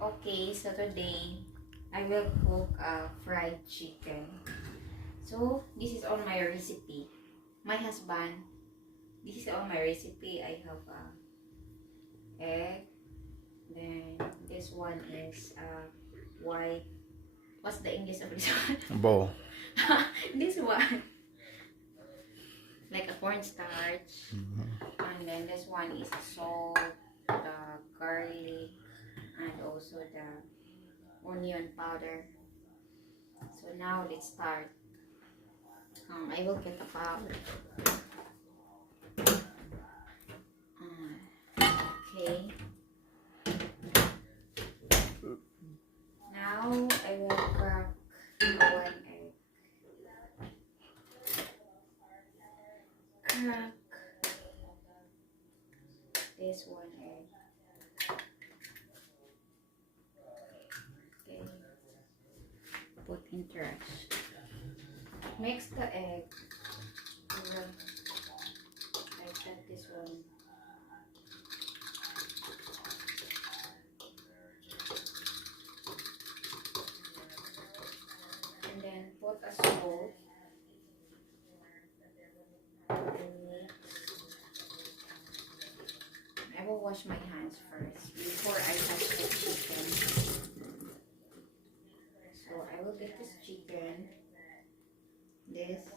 Okay, so today I will cook fried chicken. So this is all my recipe. My husband, this is all my recipe. I have egg. Then this one is white. What's the English of this one? Bowl. This one, like a cornstarch. And then this one is salt, the garlic, and also the onion powder. So now let's start. I will get a bowl. Okay. Now I will crack one egg. Crack this one egg. Okay. Put in trash. Mix the egg. Like that, this one. And then put a salt. I will wash my hands first before I touch the chicken. So I will get this chicken. This.